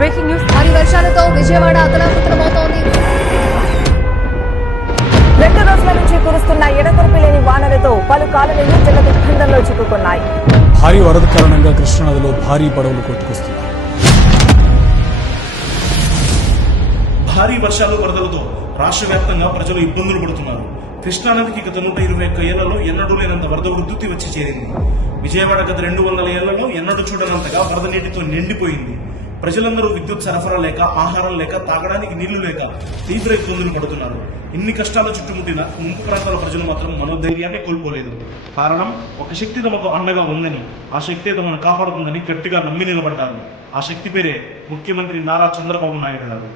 Breaking news. భారీ వర్షాలతో విజయవాడ అతలాకుతలమవుతోంది. 2 రోజుల నుంచి కురుస్తున్న ఎడతెరిపి లేని వానలతో పలు కాలనీలు జల దిగ్బంధంలో చిక్కుకున్నాయి. భారీ వరద కారణంగా కృష్ణానదిలో భారీ పడవలు కొట్టుకొస్తున్నాయి. భారీ వర్షాలు వరదలతో రాష్ట్ర వ్యాప్తంగా ప్రజలు ఇబ్బందులు పడుతున్నారు. కృష్ణానదికి గత 121 ఏళ్లలో ఎన్నడూ లేనంత వరద ఉధృతి వచ్చి చేరింది. విజయవాడ గత 200 ఏళ్లలో ఎన్నడూ చూడనంతగా వరద నీటితో నిండిపోయింది. ప్రజలందరూ విద్యుత్ సరఫరా లేక, ఆహారం లేక, తాగడానికి నీళ్లు లేక తీవ్ర ఇబ్బందులు పడుతున్నారు. ఇన్ని కష్టాలు చుట్టుముట్టిన ముంపు ప్రాంతాల ప్రజలు మాత్రం మనోధైర్యాన్ని కోల్పోలేదు. కారణం, ఒక శక్తి తమకు అండగా ఉందని, ఆ శక్తి తమను కాపాడుతుందని గట్టిగా నమ్మి నిలబడ్డారు. ఆ శక్తి పేరే ముఖ్యమంత్రి నారా చంద్రబాబు నాయుడు గారు.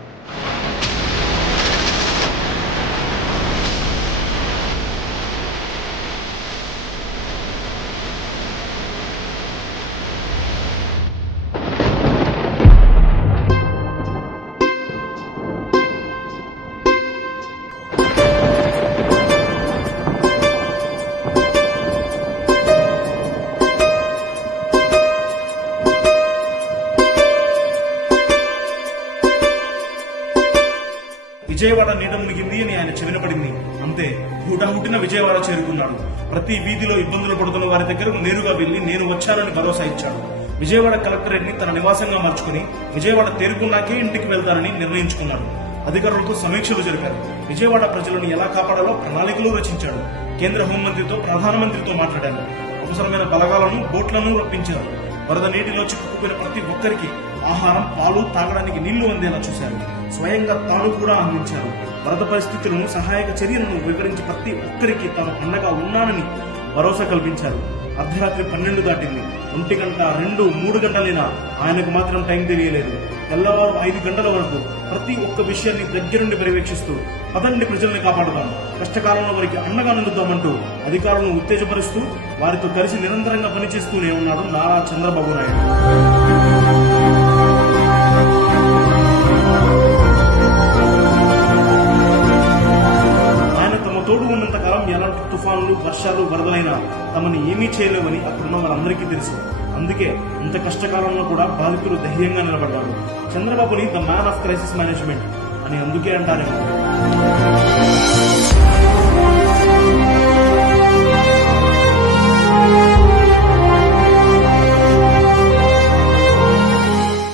విజయవాడ నీట మునిగింది అని ఆయన చెవిన పడింది. అంతే, హుటాహుటిన విజయవాడ చేరుకున్నాడు. ప్రతి వీధిలో ఇబ్బందులు పడుతున్న వారి దగ్గరకు నేరుగా వెళ్లి నేను వచ్చానని భరోసా ఇచ్చాడు. విజయవాడ కలెక్టరేట్ ని తన నివాసంగా మార్చుకుని విజయవాడ తేరుకున్నాకే ఇంటికి వెళ్తానని నిర్ణయించుకున్నాడు. అధికారులతో సమీక్షలు జరిపారు. విజయవాడ ప్రజలను ఎలా కాపాడాలో ప్రణాళికలు రచించాడు. కేంద్ర హోంమంత్రితో, ప్రధానమంత్రితో మాట్లాడారు. అవసరమైన బలగాలను, బోట్లను రప్పించారు. వరద నీటిలో చిక్కుకుపోయిన ప్రతి ఒక్కరికి ఆహారం, పాలు, తాగడానికి నీళ్లు అందేలా చూశారు. స్వయంగా తాను కూడా అందించారు. వరద పరిస్థితులను, సహాయక చర్యలను వివరించి ప్రతి ఒక్కరికి తాను అండగా ఉన్నానని భరోసా కల్పించారు. అర్ధరాత్రి 12 దాటింది. 1 గంట, 2, 3 గంటలైనా ఆయనకు మాత్రం టైం తెలియలేదు. తెల్లవారు 5 గంటల వరకు ప్రతి ఒక్క విషయాన్ని దగ్గరుండి పర్యవేక్షిస్తూ పదండి ప్రజల్ని కాపాడుదాం, కష్టకాలంలో వారికి అండగా నిలుద్దామంటూ అధికారులను ఉత్తేజపరుస్తూ వారితో కలిసి నిరంతరంగా పనిచేస్తూనే ఉన్నాడు నారా చంద్రబాబు నాయుడు. తోడు ఉన్నంతకాలం ఎలాంటి తుఫానులు, వర్షాలు, వరదలైనా తమని ఏమీ చేయలేవని అక్కడున్న వారందరికీ తెలుసు. అందుకే ఇంత కష్టకాలంలో కూడా బాధితులు ధైర్యంగా నిలబడ్డారు. చంద్రబాబుని the man of crisis management అని అందుకే అంటారేమో.